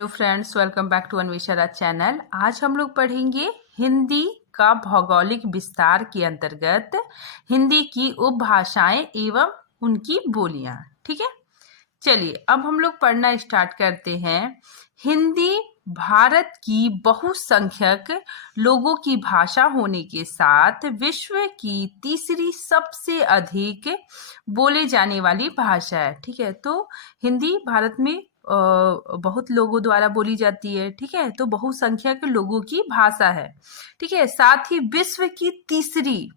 Hello friends, welcome back to Anvesha channel. आज हम लोग पढ़ेंगे हिंदी का भौगोलिक विस्तार के अंतर्गत हिंदी की उपभाषाएं एवं उनकी बोलियां। ठीक है, चलिए अब हम लोग पढ़ना स्टार्ट करते हैं। हिंदी भारत की बहुसंख्यक लोगों की भाषा होने के साथ विश्व की तीसरी सबसे अधिक बोले जाने वाली भाषा है। ठीक है, तो हिंदी भारत में बहुत लोगों द्वारा बोली जाती है। ठीक है, तो बहुसंख्यक लोगों की भाषा है। ठीक है, साथ ही विश्व की तीसरी,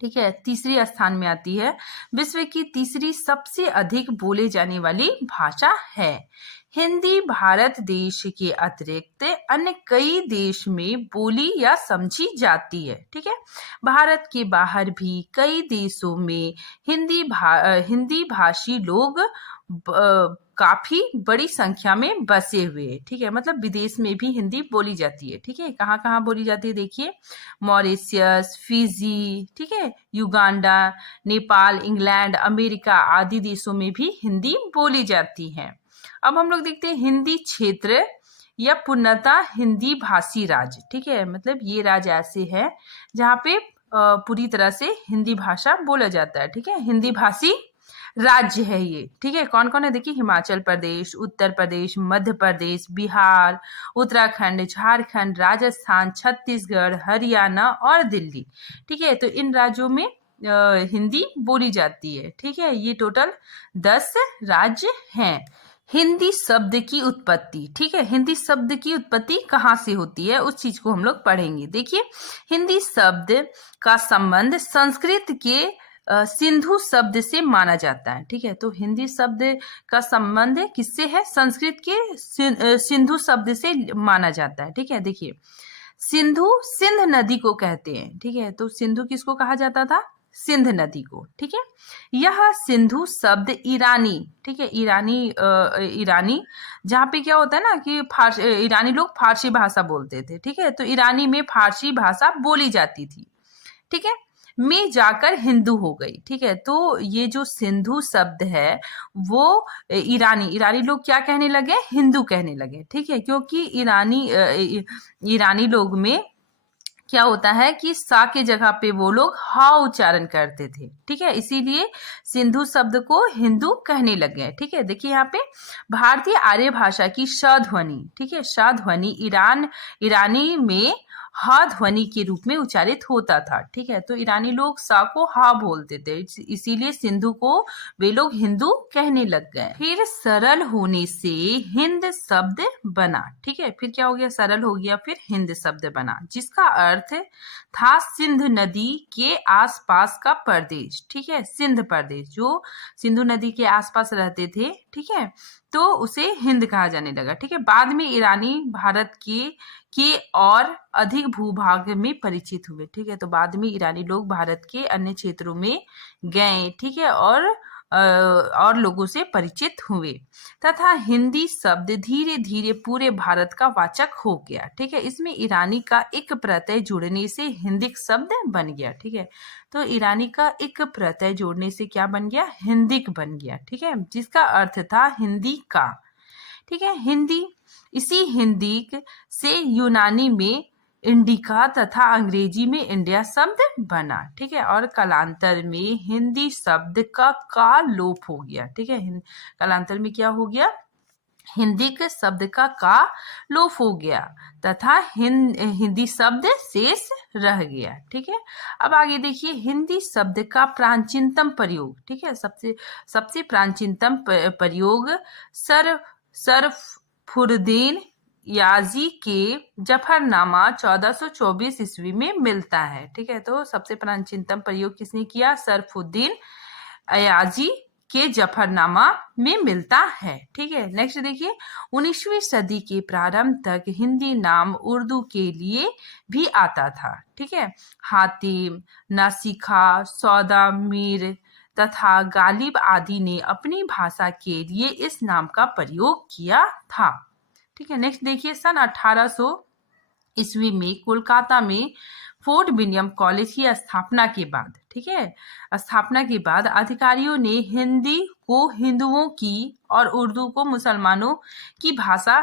ठीक है, तीसरी स्थान में आती है। विश्व की तीसरी सबसे अधिक बोले जाने वाली भाषा है। हिंदी भारत देश के अतिरिक्त अन्य कई देश में बोली या समझी जाती है। ठीक है, भारत के बाहर भी कई देशों में हिंदी भाषी लोग काफी बड़ी संख्या में बसे हुए हैं। ठीक है, मतलब विदेश में भी हिंदी बोली जाती है। ठीक है, कहाँ कहाँ बोली जाती है देखिए, मॉरिशस, फिजी, ठीक है, युगांडा, नेपाल, इंग्लैंड, अमेरिका आदि देशों में भी हिंदी बोली जाती है। अब हम लोग देखते हैं हिंदी क्षेत्र या पूर्णतः हिंदी भाषी राज्य। ठीक है, मतलब ये राज्य ऐसे है जहाँ पे पूरी तरह से हिंदी भाषा बोला जाता है। ठीक है, हिंदी भाषी राज्य है ये। ठीक है, कौन कौन है देखिए, हिमाचल प्रदेश, उत्तर प्रदेश, मध्य प्रदेश, बिहार, उत्तराखंड, झारखंड, राजस्थान, छत्तीसगढ़, हरियाणा और दिल्ली। ठीक है, तो इन राज्यों में हिंदी बोली जाती है। ठीक है, ये टोटल 10 राज्य हैं। हिंदी शब्द की उत्पत्ति, ठीक है, हिंदी शब्द की उत्पत्ति कहाँ से होती है उस चीज को हम लोग पढ़ेंगे। देखिए, हिंदी शब्द का संबंध संस्कृत के सिंधु शब्द से माना जाता है। ठीक है, तो हिंदी शब्द का संबंध किससे है? संस्कृत के सिंधु शब्द से माना जाता है। ठीक है, देखिए, सिंधु सिंध नदी को कहते हैं। ठीक है, तो सिंधु किसको कहा जाता था? सिंध नदी को। ठीक है, यह सिंधु शब्द ईरानी, ठीक है, ईरानी जहाँ पे क्या होता है ना कि ईरानी लोग फारसी भाषा बोलते थे। ठीक है, तो ईरानी में फारसी भाषा बोली जाती थी। ठीक है, में जाकर हिंदू हो गई। ठीक है, तो ये जो सिंधु शब्द है वो ईरानी लोग क्या कहने लगे? हिंदू कहने लगे। ठीक है, क्योंकि ईरानी लोग में क्या होता है कि सा के जगह पे वो लोग हा उच्चारण करते थे। ठीक है, इसीलिए सिंधु शब्द को हिंदू कहने लगे। ठीक है, देखिए यहाँ पे भारतीय आर्य भाषा की श ध्वनि, ठीक है, श ध्वनि ईरानी में हा ध्वनि के रूप में उच्चारित होता था। ठीक है, तो ईरानी लोग सा को हा बोलते थे, इसीलिए सिंधु को वे लोग हिंदू कहने लग गए। फिर सरल होने से हिंद शब्द बना। ठीक है, फिर क्या हो गया? सरल हो गया, फिर हिंद शब्द बना, जिसका अर्थ था सिंध नदी के आसपास का प्रदेश। ठीक है, सिंध प्रदेश जो सिंधु नदी के आसपास रहते थे, ठीक है, तो उसे हिंद कहा जाने लगा। ठीक है, बाद में ईरानी भारत के और अधिक भूभाग में परिचित हुए। ठीक है, तो बाद में ईरानी लोग भारत के अन्य क्षेत्रों में गए। ठीक है, और लोगों से परिचित हुए तथा हिंदी शब्द धीरे धीरे पूरे भारत का वाचक हो गया। ठीक है, इसमें ईरानी का एक प्रत्यय जुड़ने से हिंदिक शब्द बन गया। ठीक है, तो ईरानी का एक प्रत्यय जोड़ने से क्या बन गया? हिंदिक बन गया। ठीक है, जिसका अर्थ था हिंदी का। ठीक है, इसी हिंदी से यूनानी में इंडिका तथा अंग्रेजी में इंडिया शब्द बना। ठीक है, और कालांतर में हिंदी शब्द का लोप हो गया। ठीक है, कालांतर में क्या हो गया? हिंदी के शब्द का लोप हो गया तथा हिंदी शब्द शेष रह गया। ठीक है, अब आगे देखिए, हिंदी शब्द का प्राचीनतम प्रयोग। ठीक है, सबसे प्राचीनतम प्रयोग सरफुद्दीन याजी के जफरनामा 1424 ईस्वी में मिलता है। ठीक है, तो सबसे प्राचीनतम प्रयोग किसने किया? सरफुद्दीन याजी के जफरनामा में मिलता है। ठीक है, नेक्स्ट देखिए, 19वीं सदी के प्रारंभ तक हिंदी नाम उर्दू के लिए भी आता था। ठीक है, हातिम, नासिखा, सौदा मीर तथा गालिब आदि ने अपनी भाषा के लिए इस नाम का प्रयोग किया था। ठीक है, नेक्स्ट देखिए, सन 1800 ईस्वी में कोलकाता में फोर्ट विलियम कॉलेज की स्थापना के बाद, ठीक है, स्थापना के बाद अधिकारियों ने हिंदी को हिंदुओं की और उर्दू को मुसलमानों की भाषा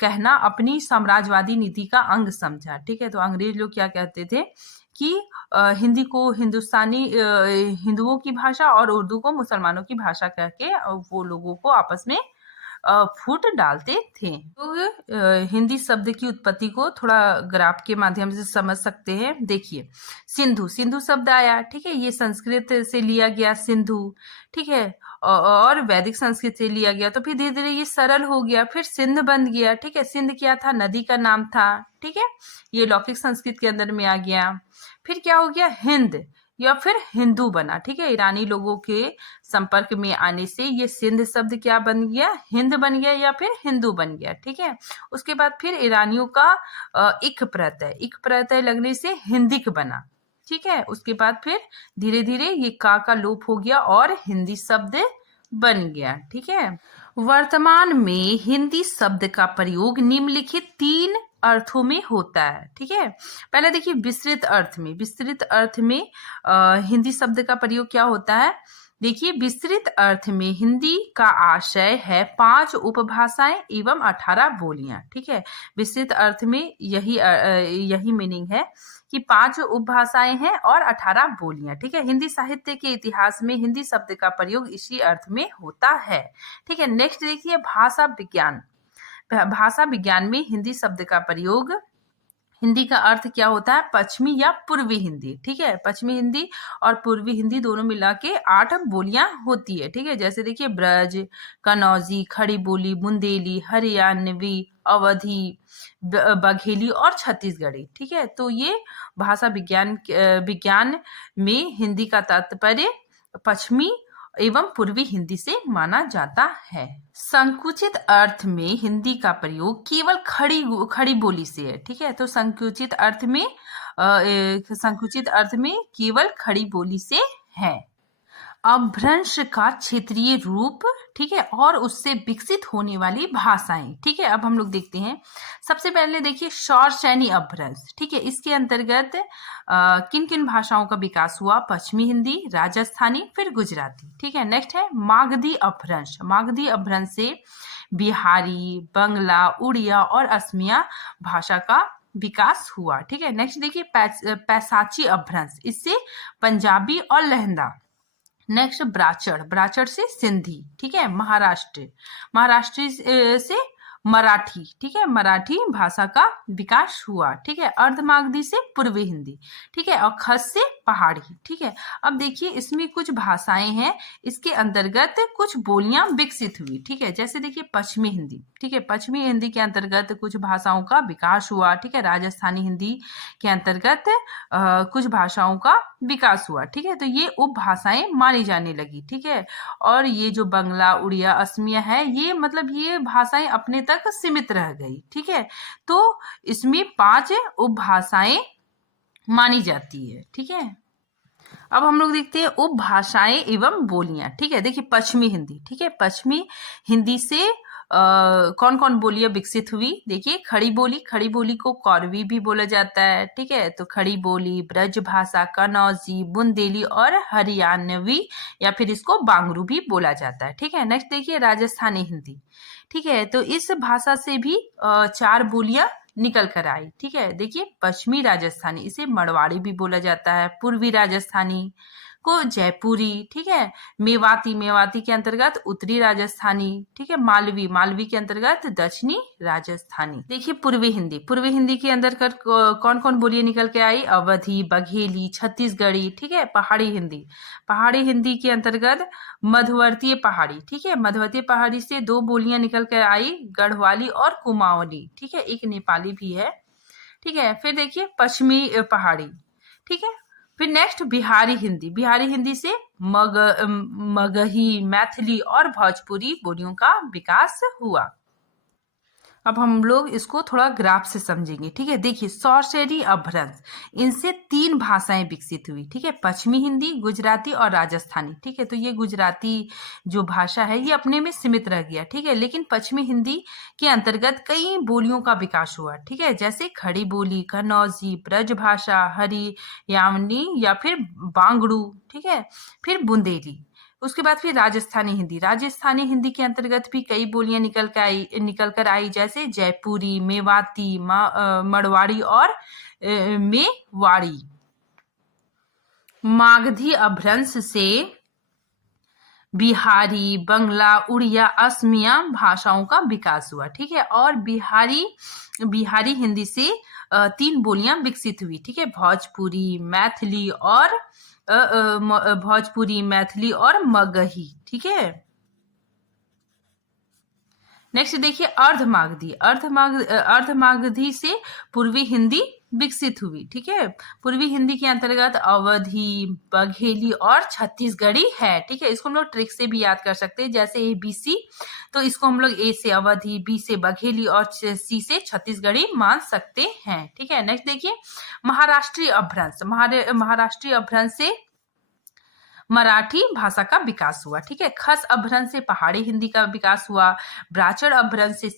कहना अपनी साम्राज्यवादी नीति का अंग समझा। ठीक है, तो अंग्रेज लोग क्या कहते थे कि हिंदी को हिंदुस्तानी हिंदुओं की भाषा और उर्दू को मुसलमानों की भाषा कह के वो लोगों को आपस में फूट डालते थे। तो हिंदी शब्द की उत्पत्ति को थोड़ा ग्राफ के माध्यम से समझ सकते हैं। देखिए, सिंधु, सिंधु शब्द आया, ठीक है, ये संस्कृत से लिया गया सिंधु, ठीक है, और वैदिक संस्कृत से लिया गया, तो फिर धीरे धीरे ये सरल हो गया, फिर सिंध बन गया। ठीक है, सिंध क्या था? नदी का नाम था। ठीक है, ये लौकिक संस्कृत के अंदर में आ गया। फिर क्या हो गया? हिंद या फिर हिंदू बना। ठीक है, ईरानी लोगों के संपर्क में आने से ये सिंध शब्द क्या बन गया? हिंद बन गया या फिर हिंदू बन गया। ठीक है, उसके बाद फिर ईरानियों का इक प्रत्यय लगने से हिंदिक बना। ठीक है, उसके बाद फिर धीरे धीरे ये का लोप हो गया और हिंदी शब्द बन गया। ठीक है, वर्तमान में हिंदी शब्द का प्रयोग निम्नलिखित 3 अर्थों में होता है। ठीक है, पहले देखिए विस्तृत अर्थ में, विस्तृत अर्थ में हिंदी शब्द का प्रयोग क्या होता है? देखिए, विस्तृत अर्थ में हिंदी का आशय है 5 उपभाषाएं एवं 18 बोलियां। ठीक है, विस्तृत अर्थ में यही मीनिंग है कि 5 उपभाषाएं हैं और 18 बोलियां। ठीक है, हिंदी साहित्य के इतिहास में हिंदी शब्द का प्रयोग इसी अर्थ में होता है। ठीक है, नेक्स्ट देखिए भाषा विज्ञान। भाषा विज्ञान में हिंदी शब्द का प्रयोग, हिंदी का अर्थ क्या होता है? पश्चिमी या पूर्वी हिंदी। ठीक है, पश्चिमी हिंदी और पूर्वी हिंदी दोनों मिला के 8 बोलियां होती है। ठीक है, जैसे देखिए ब्रज, कनौजी, खड़ी बोली, बुंदेली, हरियाणवी, अवधी, बघेली और छत्तीसगढ़ी। ठीक है, तो ये भाषा विज्ञान में हिंदी का तात्पर्य पश्चिमी एवं पूर्वी हिंदी से माना जाता है। संकुचित अर्थ में हिंदी का प्रयोग केवल खड़ी बोली से है। ठीक है, तो संकुचित अर्थ में केवल खड़ी बोली से है। अपभ्रंश का क्षेत्रीय रूप, ठीक है, और उससे विकसित होने वाली भाषाएं। ठीक है, अब हम लोग देखते हैं। सबसे पहले देखिए शौरसैनी अपभ्रंश। ठीक है, इसके अंतर्गत किन किन भाषाओं का विकास हुआ? पश्चिमी हिंदी, राजस्थानी, फिर गुजराती। ठीक है, नेक्स्ट है मागधी अपभ्रंश। मागधी अपभ्रंश से बिहारी, बंगला, उड़िया और असमिया भाषा का विकास हुआ। ठीक है, नेक्स्ट देखिए पैसाची अपभ्रंश, इससे पंजाबी और लहंदा। नेक्स्ट ब्राचड़ से सिंधी। ठीक है, महाराष्ट्र से मराठी। ठीक है, मराठी भाषा का विकास हुआ। ठीक है, अर्धमागधी से पूर्वी हिंदी। ठीक है, और खस से पहाड़ी। ठीक है, अब देखिए इसमें कुछ भाषाएं हैं, इसके अंतर्गत कुछ बोलियां विकसित हुई। ठीक है, जैसे देखिए पश्चिमी हिंदी। ठीक है, पश्चिमी हिंदी के अंतर्गत कुछ भाषाओं का विकास हुआ। ठीक है, राजस्थानी हिंदी के अंतर्गत कुछ भाषाओं का विकास हुआ। ठीक है, तो ये उपभाषाएं मानी जाने लगी। ठीक है, और ये जो बंगला, उड़िया, असमिया है, ये मतलब ये भाषाएं अपने तक सीमित रह गई। ठीक है, तो इसमें 5 उपभाषाएं मानी जाती है। ठीक है, अब हम लोग देखते हैं उपभाषाएं एवं बोलियां। ठीक है, देखिए पश्चिमी हिंदी। ठीक है, पश्चिमी हिंदी से कौन कौन बोलियां विकसित हुई? देखिए खड़ी बोली को कौरवी भी बोला जाता है। ठीक है, तो खड़ी बोली, ब्रज भाषा, कनौजी, बुंदेली और हरियाणवी या फिर इसको बांगरू भी बोला जाता है। ठीक है, नेक्स्ट देखिए राजस्थानी हिंदी। ठीक है, तो इस भाषा से भी 4 बोलियां निकल कर आई। ठीक है, देखिए पश्चिमी राजस्थानी, इसे मड़वाड़ी भी बोला जाता है। पूर्वी राजस्थानी को जयपुरी। ठीक है, मेवाती के अंतर्गत उत्तरी राजस्थानी। ठीक है, मालवी के अंतर्गत दक्षिणी राजस्थानी। देखिए पूर्वी हिंदी के अंतर्गत कौन कौन बोलियां निकल के आई? अवधी, बघेली, छत्तीसगढ़ी। ठीक है, पहाड़ी हिंदी के अंतर्गत मध्यवर्तीय पहाड़ी। ठीक है, मध्यवर्तीय पहाड़ी से 2 बोलियां निकल कर आई, गढ़वाली और कुमाऊनी। ठीक है, एक नेपाली भी है। ठीक है, फिर देखिए पश्चिमी पहाड़ी। ठीक है, फिर नेक्स्ट बिहारी हिंदी से मगही, मैथिली और भोजपुरी बोलियों का विकास हुआ। अब हम लोग इसको थोड़ा ग्राफ से समझेंगे। ठीक है, देखिए सौशेरी अपभ्रंश, इनसे 3 भाषाएं विकसित हुई। ठीक है, पश्चिमी हिंदी, गुजराती और राजस्थानी। ठीक है, तो ये गुजराती जो भाषा है ये अपने में सीमित रह गया। ठीक है, लेकिन पश्चिमी हिंदी के अंतर्गत कई बोलियों का विकास हुआ। ठीक है, जैसे खड़ी बोली, कन्नौजी, ब्रजभाषा, हरियाणवी या फिर बांगड़ू। ठीक है, फिर बुंदेली। उसके बाद फिर राजस्थानी हिंदी। राजस्थानी हिंदी के अंतर्गत भी कई बोलियां निकल कर आई, जैसे जयपुरी, मेवाती, मड़वाड़ी और मेवाड़ी। मागधी अपभ्रंश से बिहारी, बंगला, उड़िया, असमिया भाषाओं का विकास हुआ। ठीक है, और बिहारी हिंदी से 3 बोलियां विकसित हुई। ठीक है, भोजपुरी, मैथिली और मगही। ठीक है, नेक्स्ट देखिए अर्धमागधी से पूर्वी हिंदी विकसित हुई। ठीक है, पूर्वी हिंदी के अंतर्गत अवधी, बघेली और छत्तीसगढ़ी है। ठीक है, इसको हम लोग ट्रिक से भी याद कर सकते हैं, जैसे ABC, तो इसको हम लोग A से अवधी, B से बघेली और C से छत्तीसगढ़ी मान सकते हैं। ठीक है, नेक्स्ट देखिए महाराष्ट्रीय अपभ्रंश से मराठी भाषा का विकास हुआ। ठीक है, खस अपभ्रंश से पहाड़ी हिंदी का विकास हुआ। ब्राह्मण अपभ्रंश से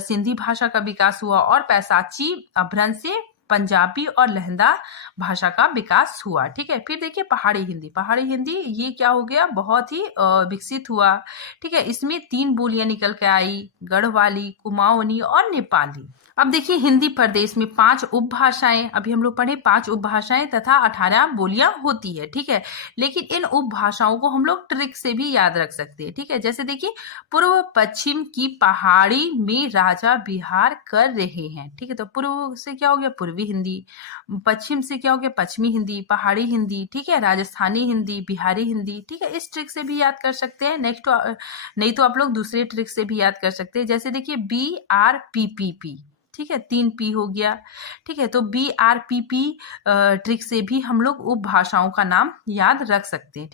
सिंधी भाषा का विकास हुआ और पैसाची अपभ्रंश से पंजाबी और लहंदा भाषा का विकास हुआ। ठीक है, फिर देखिए पहाड़ी हिंदी ये क्या हो गया, बहुत ही विकसित हुआ। ठीक है, इसमें 3 बोलियां निकल के आई, गढ़वाली, कुमाऊनी और नेपाली। अब देखिए हिंदी प्रदेश में 5 उपभाषाएं, अभी हम लोग पढ़े 5 उपभाषाएं तथा 18 बोलियां होती है। ठीक है, लेकिन इन उपभाषाओं को हम लोग ट्रिक से भी याद रख सकते हैं। ठीक है, जैसे देखिए पूर्व पश्चिम की पहाड़ी में राजा विहार कर रहे हैं। ठीक है, तो पूर्व से क्या हो गया, पूर्वी हिंदी। पश्चिम से क्या हो गया, पश्चिमी हिंदी, पहाड़ी हिंदी। ठीक है, राजस्थानी हिंदी, बिहारी हिंदी। ठीक है, इस ट्रिक से भी याद कर सकते हैं। नेक्स्ट नहीं तो आप लोग दूसरे ट्रिक से भी याद कर सकते हैं, जैसे देखिए BRPPP। ठीक है, 3 P हो गया। ठीक है, तो BRPP ट्रिक से भी हम लोग उपभाषाओं का नाम याद रख सकते हैं।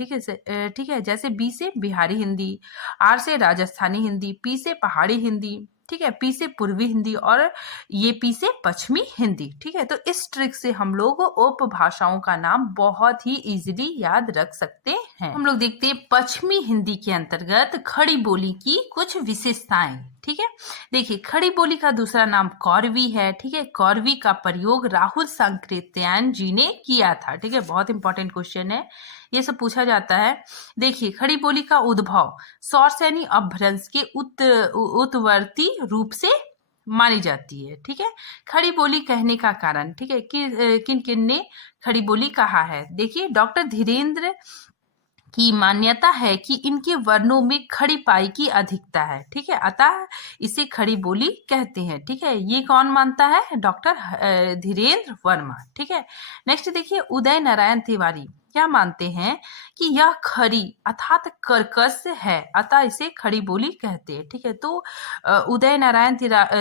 ठीक है, जैसे B से बिहारी हिंदी, R से राजस्थानी हिंदी, P से पहाड़ी हिंदी। ठीक है, P से पूर्वी हिंदी और ये P से पश्चिमी हिंदी। ठीक है, तो इस ट्रिक से हम लोग उपभाषाओं का नाम बहुत ही इजीली याद रख सकते हैं। हम लोग देखते हैं पश्चिमी हिंदी के अंतर्गत खड़ी बोली की कुछ विशेषताएं। ठीक है, देखिए खड़ी बोली का दूसरा नाम कौरवी है। ठीक है, कौरवी का प्रयोग राहुल सांकृत्यायन जी ने किया था। ठीक है, बहुत इंपॉर्टेंट क्वेश्चन है, ये सब पूछा जाता है। देखिए खड़ी बोली का उद्भव सौरसैनी अपभ्रंश के उत्तरवर्ती रूप से मानी जाती है। ठीक है, खड़ी बोली कहने का कारण, ठीक है, किन किन ने खड़ी बोली कहा है। देखिए डॉक्टर धीरेन्द्र की मान्यता है कि इनके वर्णों में खड़ी पाई की अधिकता है। ठीक है, अतः इसे खड़ी बोली कहते हैं। ठीक है, ये कौन मानता है, डॉक्टर धीरेन्द्र वर्मा। ठीक है, नेक्स्ट देखिए उदय नारायण तिवारी क्या मानते हैं कि यह खड़ी अर्थात कर्कश है, अतः इसे खड़ी बोली कहते हैं। ठीक है, तो उदय नारायण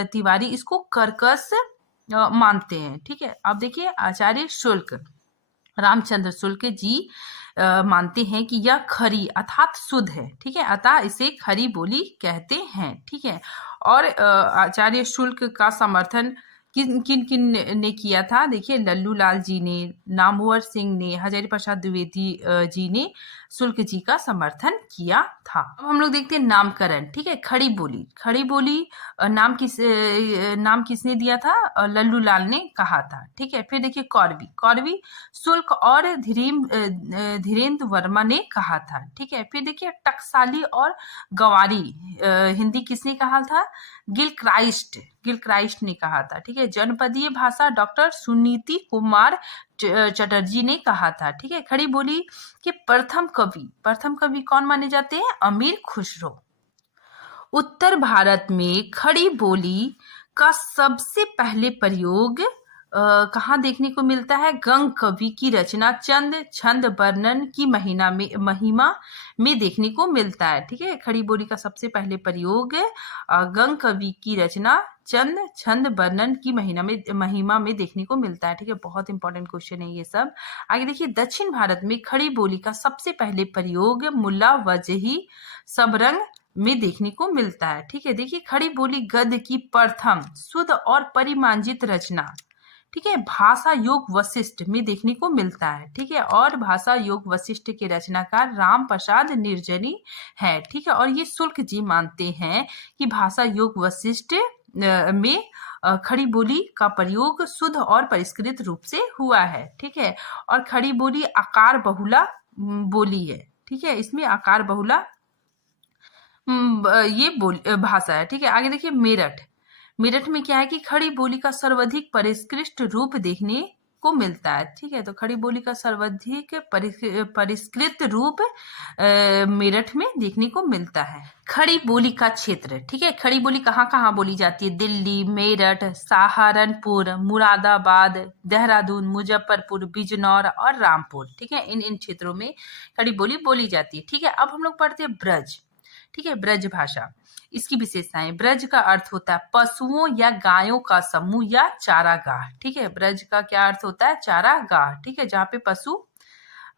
तिवारी इसको कर्कश मानते हैं। ठीक है, अब देखिए आचार्य शुल्क रामचंद्र शुक्ल जी मानते हैं कि यह खरी अर्थात शुद्ध है। ठीक है, अतः इसे खरी बोली कहते हैं। ठीक है, और आचार्य शुल्क का समर्थन किन किन किन ने किया था, देखिए लल्लू लाल जी ने, नामवर सिंह ने, हजारी प्रसाद द्विवेदी जी ने शुल्क जी का समर्थन किया था। अब हम लोग देखते हैं नामकरण। ठीक है, खड़ी बोली नाम किसने दिया था, लल्लू लाल ने कहा था। ठीक है, फिर देखिए कौरवी शुल्क और धीरेन्द्र वर्मा ने कहा था। ठीक है, फिर देखिए टकसाली और गवारी हिंदी किसने कहा था, गिलक्राइस्ट ने कहा था। ठीक है, जनपदीय भाषा डॉक्टर सुनीति कुमार चटर्जी ने कहा था। ठीक है, खड़ी बोली के प्रथम कवि कौन माने जाते हैं, अमीर खुसरो। उत्तर भारत में खड़ी बोली का सबसे पहले प्रयोग कहाँ देखने को मिलता है, गंग कवि की रचना चंद छंद वर्णन की महिमा में देखने को मिलता है। ठीक है, खड़ी बोली का सबसे पहले प्रयोग गंग कवि की रचना चंद छंद वर्णन की महिमा में देखने को मिलता है। ठीक है, बहुत इंपॉर्टेंट क्वेश्चन है ये सब। आगे देखिए दक्षिण भारत में खड़ी बोली का सबसे पहले प्रयोग मुल्ला वजही सबरंग में देखने को मिलता है। ठीक है, देखिए खड़ी बोली गद्य की प्रथम शुद्ध और परिमार्जित रचना, ठीक है, भाषा योग वशिष्ठ में देखने को मिलता है। ठीक है, और भाषा योग वशिष्ठ के रचनाकार राम प्रसाद निर्जनी है। ठीक है, और ये शुल्क जी मानते हैं कि भाषा योग वशिष्ठ में खड़ी बोली का प्रयोग शुद्ध और परिष्कृत रूप से हुआ है। ठीक है, और खड़ी बोली आकार बहुला बोली है। ठीक है, इसमें आकार बहुला ये भाषा है। ठीक है, आगे देखिए मेरठ। मेरठ में क्या है कि खड़ी बोली का सर्वाधिक परिष्कृत रूप देखने को मिलता है। ठीक है, तो खड़ी बोली का सर्वाधिक परिष्कृत रूप मेरठ में देखने को मिलता है। खड़ी बोली का क्षेत्र, ठीक है, खड़ी बोली कहाँ कहाँ बोली जाती है? दिल्ली, मेरठ, सहारनपुर, मुरादाबाद, देहरादून, मुजफ्फरपुर, बिजनौर और रामपुर। ठीक है, इन क्षेत्रों में खड़ी बोली बोली जाती है। ठीक है, अब हम लोग पढ़ते हैं ब्रज। ठीक है, ब्रज भाषा, इसकी विशेषताएं। ब्रज का अर्थ होता है पशुओं या गायों का समूह या चारागाह। ठीक है, ब्रज का क्या अर्थ होता है? चारागाह। ठीक है, जहाँ पे पशु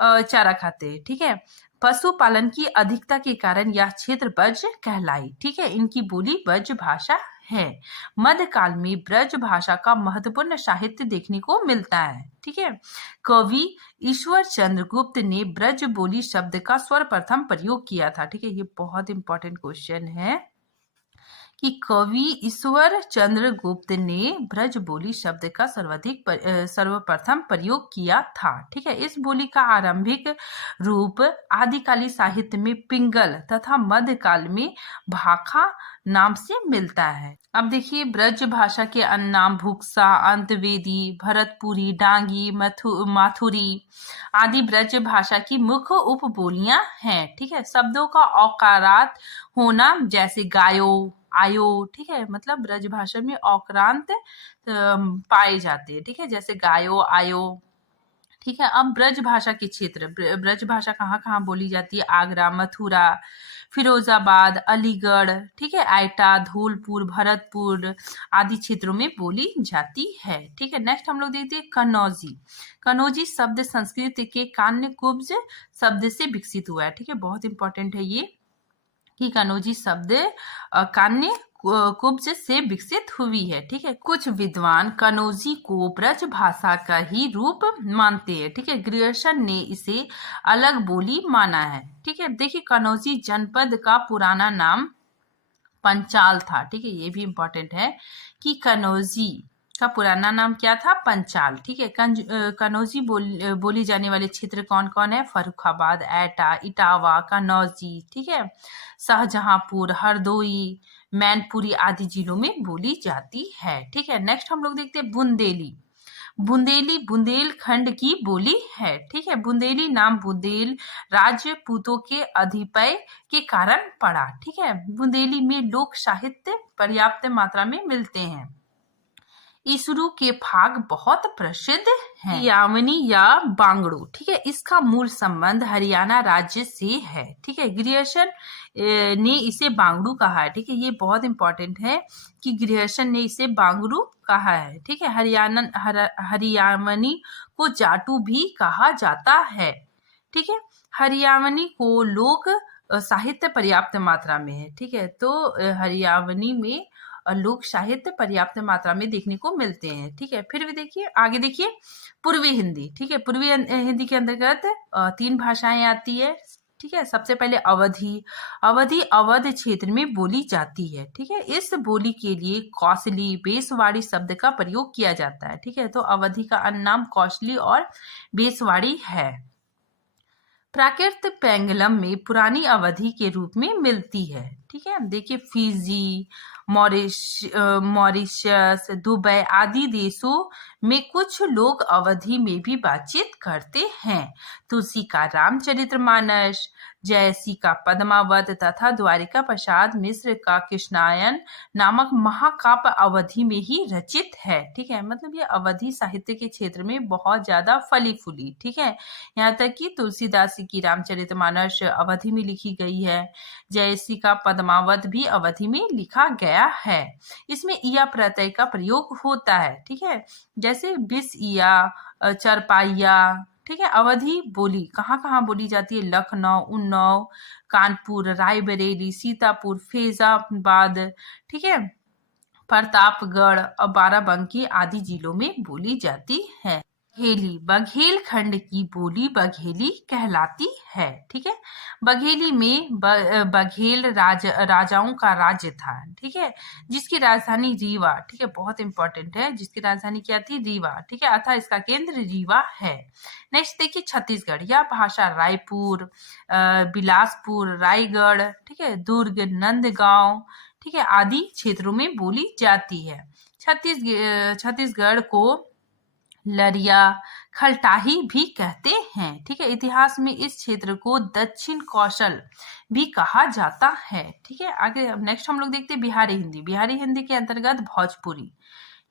चारा खाते हैं। ठीक है, पशुपालन की अधिकता के कारण यह क्षेत्र ब्रज कहलाई। ठीक है, इनकी बोली ब्रज भाषा है। मध्यकाल में ब्रज भाषा का महत्वपूर्ण साहित्य देखने को मिलता है। ठीक है, कवि ईश्वर चंद्र गुप्त ने ब्रज बोली शब्द का सर्वप्रथम प्रयोग किया था। ठीक है, ये बहुत इंपॉर्टेंट क्वेश्चन है कि कवि ईश्वर चंद्र गुप्त ने ब्रज बोली शब्द का सर्वप्रथम प्रयोग किया था। ठीक है, इस बोली का आरंभिक रूप आदिकालीन साहित्य में पिंगल तथा मध्यकाल में भाखा नाम से मिलता है। अब देखिए ब्रज भाषा के अन्य नाम भुक्सा, अंतवेदी, भरतपुरी, डांगी, माथुरी आदि ब्रज भाषा की मुख्य उपबोलियां हैं। ठीक है, शब्दों का औकारात होना जैसे गायो, आयो। ठीक है, मतलब ब्रज भाषा में औकारांत पाए जाते हैं। ठीक है, जैसे गायो, आयो। ठीक है, अब ब्रज भाषा के क्षेत्र, ब्रज भाषा कहाँ कहाँ बोली जाती है? आगरा, मथुरा, फिरोजाबाद, अलीगढ़, ठीक है, आइटा, धौलपुर, भरतपुर आदि क्षेत्रों में बोली जाती है। ठीक है, नेक्स्ट हम लोग देखते हैं कनौजी। कनौजी शब्द संस्कृत के कान्य कुब्ज शब्द से विकसित हुआ है। ठीक है, बहुत इंपॉर्टेंट है ये कि कनौजी शब्द कान्य कुब्ज से विकसित हुई है। ठीक है, कुछ विद्वान कनौजी को ब्रज भाषा का ही रूप मानते हैं। ठीक है, ग्रियर्सन ने इसे अलग बोली माना है। ठीक है, देखिए कनौजी जनपद का पुराना नाम पंचाल था। ठीक है, ये भी इंपॉर्टेंट है कि कनौजी का पुराना नाम क्या था? पंचाल। ठीक है, कनौजी बोली जाने वाले क्षेत्र कौन कौन है? फर्रुखाबाद, एटा, इटावा, कनौजी, ठीक है, शाहजहांपुर, हरदोई, मैनपुरी आदि जिलों में बोली जाती है। ठीक है, नेक्स्ट हम लोग देखते हैं बुंदेली। बुंदेली बुंदेलखंड की बोली है। ठीक है, बुंदेली नाम बुंदेल राजपूतों के अधिपत्य के कारण पड़ा। ठीक है, बुंदेली में लोक साहित्य पर्याप्त मात्रा में मिलते हैं। इसरू के फाग बहुत प्रसिद्ध हैं। यामिनी या बांगड़ू, ठीक है, इसका मूल संबंध हरियाणा राज्य से है। ठीक है, ग्रियर्सन ने इसे बांगड़ू कहा है। ठीक है, ये बहुत इंपॉर्टेंट है कि ग्रियर्सन ने इसे बांगड़ू कहा है। ठीक है, हरियामनी को जाटू भी कहा जाता है। ठीक है, हरियामनी को लोक साहित्य पर्याप्त मात्रा में है। ठीक है, तो हरियावनी में लोक साहित्य पर्याप्त मात्रा में देखने को मिलते हैं। ठीक है, फिर भी देखिए आगे देखिए पूर्वी हिंदी। ठीक है, पूर्वी हिंदी के अंतर्गत 3 भाषाएं आती है। ठीक है, सबसे पहले अवधी। अवधी अवध क्षेत्र में बोली जाती है। ठीक है, इस बोली के लिए कौशली, बेसवाड़ी शब्द का प्रयोग किया जाता है। ठीक है, तो अवधी का अन्य नाम कौशली और बेसवाड़ी है। प्राकृत पेंगलम में पुरानी अवधि के रूप में मिलती है। ठीक है, देखिए फिजी, मॉरिशस, दुबई आदि देशों में कुछ लोग अवधि में भी बातचीत करते हैं। तुलसी का रामचरितमानस, जयसी का पद्मावत तथा द्वारिका प्रसाद मिश्र का कृष्णायन नामक महाकाव्य अवधि में ही रचित है। ठीक है, मतलब ये अवधि साहित्य के क्षेत्र में बहुत ज्यादा फली फूली। ठीक है, यहाँ तक कि तुलसीदास की रामचरितमानस अवधि में लिखी गई है। जयसी का पद्मावत भी अवधि में लिखा गया है। इसमें इया प्रत्यय का प्रयोग होता है। ठीक है, जैसे बिस इया, चरपाइया, ठीक है। अवधी बोली कहाँ कहाँ बोली जाती है? लखनऊ, उन्नाव, कानपुर, रायबरेली, सीतापुर, फैजाबाद, ठीक है, प्रतापगढ़ और बाराबंकी आदि जिलों में बोली जाती है। बघेली, बघेल की बोली बघेली कहलाती है। ठीक है। बघेली में बघेल राजाओं का राज्य था। ठीक है, जिसकी राजधानी रीवा, ठीक है, बहुत इंपॉर्टेंट है, जिसकी राजधानी क्या थी? रीवा। ठीक है, अतः इसका केंद्र रीवा है। नेक्स्ट देखिए छत्तीसगढ़। यह भाषा रायपुर, बिलासपुर, रायगढ़, ठीक है, दुर्ग, नंदगांव, ठीक है, आदि क्षेत्रों में बोली जाती है। छत्तीसगढ़ को लरिया खलटाही भी कहते हैं। ठीक है, इतिहास में इस क्षेत्र को दक्षिण कौशल भी कहा जाता है। ठीक है, आगे अब नेक्स्ट हम लोग देखते हैं बिहारी हिंदी। बिहारी हिंदी के अंतर्गत भोजपुरी।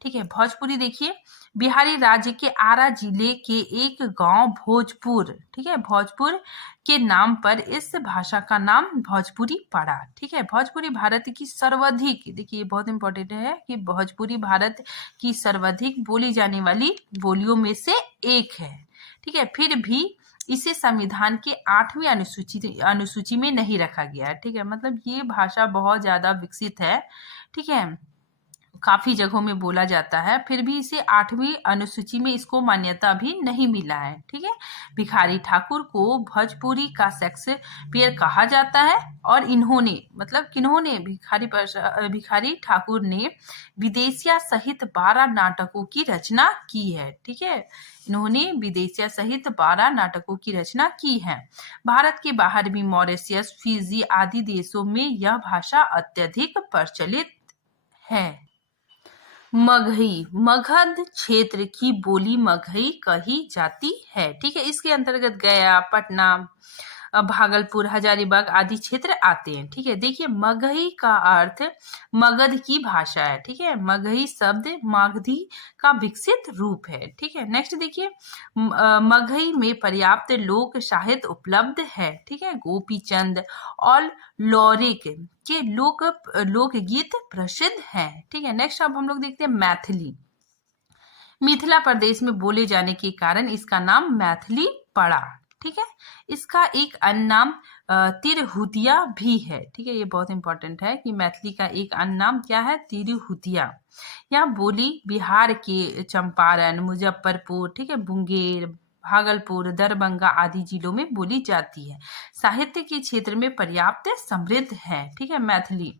ठीक है, भोजपुरी देखिए, बिहारी राज्य के आरा जिले के एक गांव भोजपुर, ठीक है, भोजपुर के नाम पर इस भाषा का नाम भोजपुरी पड़ा। ठीक है, भोजपुरी भारत की सर्वाधिक, देखिए ये बहुत इंपॉर्टेंट है कि भोजपुरी भारत की सर्वाधिक बोली जाने वाली बोलियों में से एक है। ठीक है, फिर भी इसे संविधान के 8वीं अनुसूची में नहीं रखा गया है। ठीक है, मतलब ये भाषा बहुत ज्यादा विकसित है। ठीक है, काफी जगहों में बोला जाता है, फिर भी इसे 8वीं अनुसूची में इसको मान्यता भी नहीं मिला है। ठीक है, भिखारी ठाकुर को भोजपुरी का शेक्सपियर कहा जाता है और इन्होंने, मतलब किन्होंने? भिखारी ठाकुर ने विदेशिया सहित 12 नाटकों की रचना की है। ठीक है, इन्होंने विदेशिया सहित 12 नाटकों की रचना की है। भारत के बाहर भी मॉरिशस, फिजी आदि देशों में यह भाषा अत्यधिक प्रचलित है। मगही, मगध क्षेत्र की बोली मगही कही जाती है। ठीक है, इसके अंतर्गत गया, पटना, भागलपुर, हजारीबाग आदि क्षेत्र आते हैं। ठीक है, देखिए मगही का अर्थ मगध की भाषा है। ठीक है, मगही शब्द मागधी का विकसित रूप है। ठीक है, नेक्स्ट देखिए मगही में पर्याप्त लोक साहित्य उपलब्ध है। ठीक है, गोपीचंद और लौरिक के लोकगीत प्रसिद्ध हैं। ठीक है, नेक्स्ट अब हम लोग देखते हैं मैथिली। मिथिला प्रदेश में बोले जाने के कारण इसका नाम मैथिली पड़ा। ठीक है, इसका एक अन्य नाम तिरहुतिया भी है। ठीक है, ये बहुत इंपॉर्टेंट है कि मैथिली का एक अन्य नाम क्या है? तिरहुतिया। यह बोली बिहार के चंपारण, मुजफ्फरपुर, ठीक है, मुंगेर, भागलपुर, दरभंगा आदि जिलों में बोली जाती है। साहित्य के क्षेत्र में पर्याप्त समृद्ध है। ठीक है, मैथिली।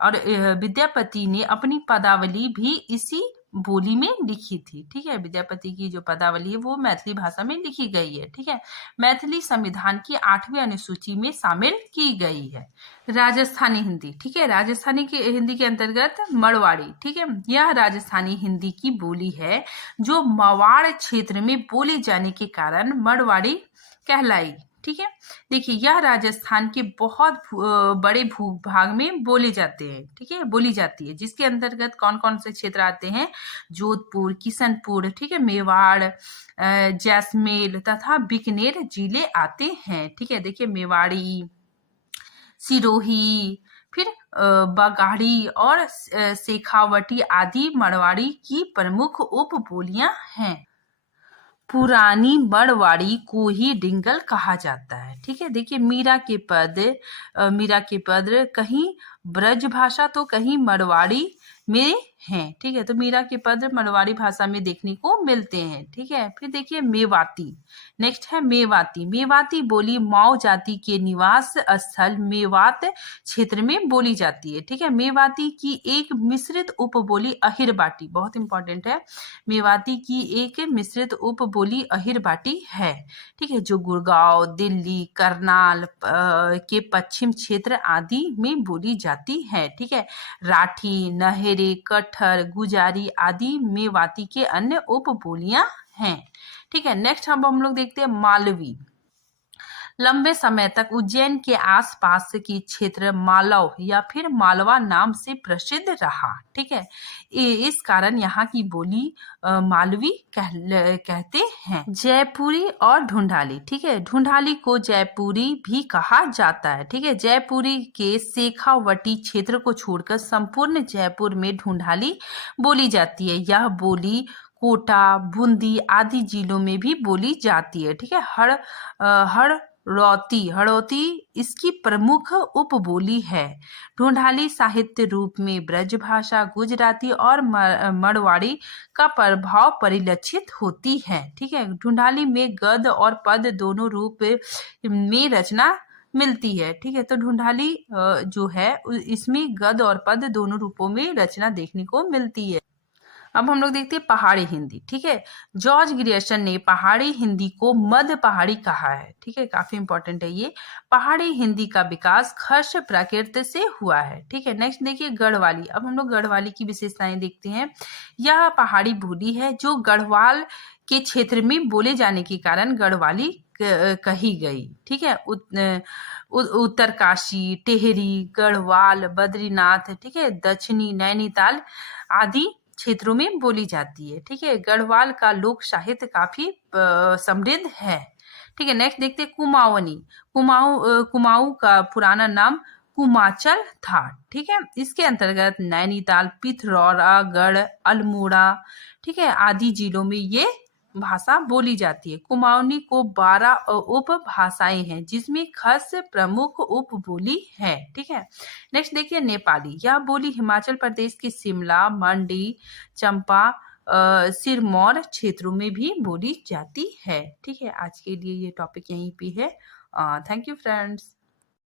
और विद्यापति ने अपनी पदावली भी इसी बोली में लिखी थी। ठीक है, विद्यापति की जो पदावली है वो मैथिली भाषा में लिखी गई है। ठीक है, मैथिली संविधान की 8वीं अनुसूची में शामिल की गई है। राजस्थानी हिंदी। ठीक है, राजस्थानी की हिंदी के अंतर्गत मड़वाड़ी। ठीक है, यह राजस्थानी हिंदी की बोली है जो मवाड़ क्षेत्र में बोले जाने के कारण मड़वाड़ी कहलाई। ठीक है, देखिए यह राजस्थान के बहुत बड़े भूभाग में बोले जाते हैं। ठीक है, बोली जाती है, जिसके अंतर्गत कौन कौन से क्षेत्र आते हैं? जोधपुर, किशनपुर, ठीक है, मेवाड़, जैसलमेर तथा बीकानेर जिले आते हैं। ठीक है, देखिए मेवाड़ी, सिरोही, फिर बगाड़ी और शेखावटी आदि मड़वाड़ी की प्रमुख उपबोलियां हैं। पुरानी मड़वाड़ी को ही डिंगल कहा जाता है। ठीक है, देखिए मीरा के पद कहीं ब्रज भाषा तो कहीं मड़वाड़ी में हैं। ठीक है, तो मीरा के पद मड़वाड़ी भाषा में देखने को मिलते हैं। ठीक है, फिर देखिए मेवाती। नेक्स्ट है मेवाती। मेवाती बोली माओ जाति के निवास स्थल मेवात क्षेत्र में बोली जाती है। ठीक है, मेवाती की एक मिश्रित उपबोली अहिरबाटी, बहुत इंपॉर्टेंट है, मेवाती की एक मिश्रित उपबोली अहिरबाटी है। ठीक है, जो गुड़गांव, दिल्ली, करनाल के पश्चिम क्षेत्र आदि में बोली जाती है। ठीक है, राठी, नहेरे, कट्ठर, गुजारी आदि मेवाती के अन्य उपबोलियां हैं। ठीक है, नेक्स्ट हम लोग देखते हैं मालवी। लंबे समय तक उज्जैन के आसपास की क्षेत्र मालव या फिर मालवा नाम से प्रसिद्ध रहा। ठीक है, इस कारण यहाँ की बोली मालवी कहते हैं। जयपुरी और ढूंढाली। ठीक है, ढूंढाली को जयपुरी भी कहा जाता है। ठीक है, जयपुरी के शेखावटी क्षेत्र को छोड़कर संपूर्ण जयपुर में ढूंढाली बोली जाती है। यह बोली कोटा, बूंदी आदि जिलों में भी बोली जाती है। ठीक है, हड़ौती इसकी प्रमुख उपबोली है। ढूंढाली साहित्य रूप में ब्रज भाषा, गुजराती और मरवाड़ी का प्रभाव परिलक्षित होती है। ठीक है, ढूंढाली में गद्य और पद दोनों रूप में रचना मिलती है। ठीक है, तो ढूंढाली जो है इसमें गद्य और पद दोनों रूपों में रचना देखने को मिलती है। अब हम लोग देखते हैं पहाड़ी हिंदी। ठीक है, जॉर्ज ग्रियर्सन ने पहाड़ी हिंदी को मध्य पहाड़ी कहा है। ठीक है, काफी इंपॉर्टेंट है ये। पहाड़ी हिंदी का विकास खश प्राकृत से हुआ है। ठीक है, नेक्स्ट देखिए गढ़वाली। अब हम लोग गढ़वाली की विशेषताएं देखते हैं। यह पहाड़ी बोली है जो गढ़वाल के क्षेत्र में बोले जाने के कारण गढ़वाली कही गई। ठीक है, उत्तरकाशी, टेहरी, गढ़वाल, बद्रीनाथ, ठीक है, दक्षिणी नैनीताल आदि क्षेत्रों में बोली जाती है। ठीक है, गढ़वाल का लोक साहित्य काफी समृद्ध है। ठीक है, नेक्स्ट देखते हैं कुमाऊनी। कुमाऊं का पुराना नाम कुमाचल था। ठीक है, इसके अंतर्गत नैनीताल, पिथौरा गढ़, अल्मोड़ा, ठीक है, आदि जिलों में ये भाषा बोली जाती है। कुमाऊनी को 12 उपभाषाएं हैं जिसमें खस प्रमुख उपबोली है। ठीक है, नेक्स्ट देखिए नेपाली। यह बोली हिमाचल प्रदेश के शिमला, मंडी, चंपा, सिरमौर क्षेत्रों में भी बोली जाती है। ठीक है, आज के लिए ये टॉपिक यहीं पे है। Thank you friends.